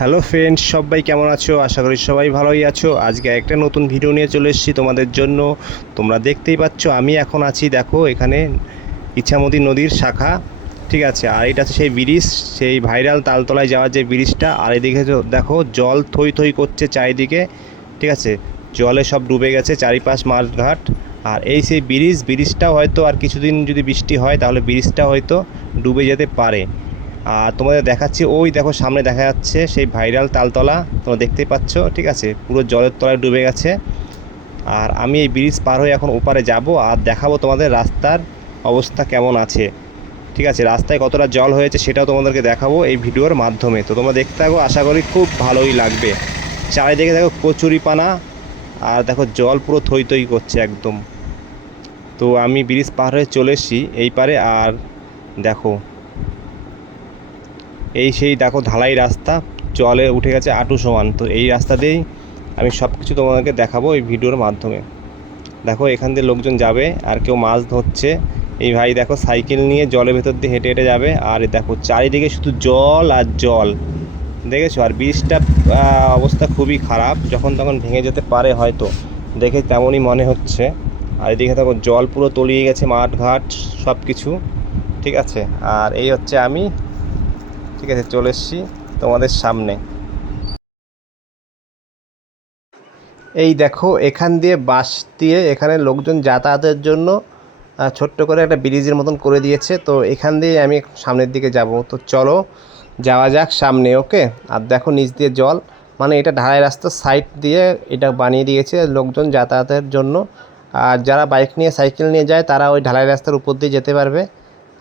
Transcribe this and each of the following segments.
Hello friends, সবাই কেমন আছো? আশা করি সবাই ভালোই আছো। আজকে একটা নতুন ভিডিও নিয়ে চলে এসেছি তোমাদের জন্য। তোমরা দেখতেই পাচ্ছ আমি এখন আছি, দেখো এখানে ইছামতি নদীর শাখা, ঠিক আছে। আর এটা হচ্ছে সেই ব্রিজ, সেই ভাইরাল তালতলায় যাওয়ার যে ব্রিজটা। আর এদিকে দেখো জল থই থই করছে চারিদিকে, ঠিক আছে। জলে সব ডুবে গেছে চারিপাশ মাঠঘাট। আর এই সেই ব্রিজটাও হয়তো আর কিছুদিন যদি বৃষ্টি হয় তাহলে ব্রিজটা হয়তো ডুবে যেতে পারে। আর তোমাদের দেখাচ্ছি, ওই দেখো সামনে দেখা যাচ্ছে সেই ভাইরাল তালতলা, তোমরা দেখতেই পাচ্ছ, ঠিক আছে। পুরো জলের তলায় ডুবে গেছে। আর আমি এই ব্রিজ পার হয়ে এখন ওপারে যাব আর দেখাবো তোমাদের রাস্তার অবস্থা কেমন আছে, ঠিক আছে। রাস্তায় কতটা জল হয়েছে সেটাও তোমাদেরকে দেখাবো এই ভিডিওর মাধ্যমে। তো তোমরা দেখতে থাকো, আশা করি খুব ভালোই লাগবে। চারিদিকে দেখো কচুরিপানা, আর দেখো জল পুরো থই থই করছে একদম। তো আমি ব্রিজ পার হয়ে চলে এসেছি এই পারে। আর দেখো এই সেই দেখো ঢালাই রাস্তা, জলে উঠে গেছে আঁটু সমান। তো এই রাস্তা দিয়েই আমি সব কিছু তোমাদেরকে দেখাবো এই ভিডিওর মাধ্যমে। দেখো এখান দিয়ে লোকজন যাবে, আর কেউ মাছ ধরছে। এই ভাই দেখো সাইকেল নিয়ে জলের ভেতর দিয়ে হেঁটে হেঁটে যাবে। আর দেখো চারিদিকে শুধু জল আর জল, দেখেছো। আর ব্রিজটা অবস্থা খুবই খারাপ, যখন তখন ভেঙে যেতে পারে হয়তো, দেখে তেমনই মনে হচ্ছে। আর এদিকে দেখো জল পুরো তলিয়ে গেছে মাঠ ঘাট সব কিছু, ঠিক আছে। আর এই হচ্ছে আমি, ঠিক আছে, চলে এসেছি তোমাদের সামনে। এই দেখো এখান দিয়ে বাস দিয়ে এখানে লোকজন যাতায়াতের জন্য ছোট্ট করে একটা ব্রিজের মতন করে দিয়েছে। তো এখান দিয়ে আমি সামনের দিকে যাব। তো চলো যাওয়া যাক সামনে, ওকে। আর দেখো নিচ দিয়ে জল, মানে এটা ঢালাই রাস্তার সাইড দিয়ে এটা বানিয়ে দিয়েছে লোকজন যাতায়াতের জন্য। আর যারা বাইক নিয়ে সাইকেল নিয়ে যায় তারা ওই ঢালাই রাস্তার উপর দিয়ে যেতে পারবে,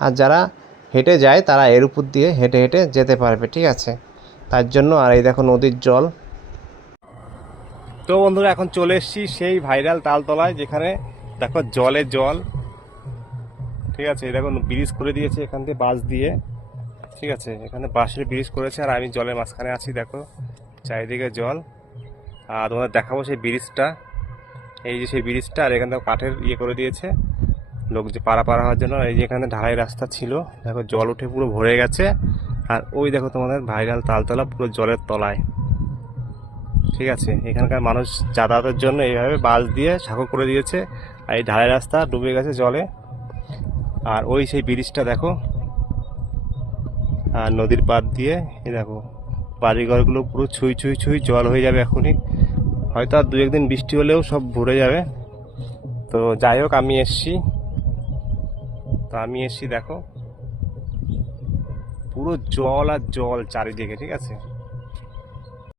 আর যারা হেঁটে যায় তারা এর উপর দিয়ে হেঁটে হেঁটে যেতে পারবে, ঠিক আছে। তার জন্য। আর এই দেখো নদীর জল। তো বন্ধুরা এখন চলে এসেছি সেই ভাইরাল তালতলায়, যেখানে দেখো জলে জল, ঠিক আছে। এই দেখো ব্রিজ করে দিয়েছে এখান থেকে বাঁশ দিয়ে, ঠিক আছে। এখানে বাঁশের ব্রিজ করেছে। আর আমি জলের মাঝখানে আছি, দেখো চারিদিকে জল। আর তোমাদের দেখাবো সেই ব্রিজটা, এই যে সেই ব্রিজটা। আর এখান থেকে কাঠের করে দিয়েছে লোক যে পারাপার হওয়ার জন্য। এই যে এখানে ঢালাই রাস্তা ছিল, দেখো জল উঠে পুরো ভরে গেছে। আর ওই দেখো তোমাদের ভাইরাল তালতলা পুরো জলের তলায়, ঠিক আছে। এখানকার মানুষ যাতায়াতের জন্য এইভাবে বাস দিয়ে সাঁকো করে দিয়েছে। আর এই ঢালাই রাস্তা ডুবে গেছে জলে। আর ওই সেই ব্রিজটা দেখো, আর নদীর পাড় দিয়ে এই দেখো বাড়িঘরগুলো পুরো ছুঁই ছুঁই ছুঁই জল হয়ে যাবে এখনই। হয়তো আর দু একদিন বৃষ্টি হলেও সব ভরে যাবে। তো যাই হোক আমি এসছি, দেখো পুরো জল আর জল চারিদিকে, ঠিক আছে।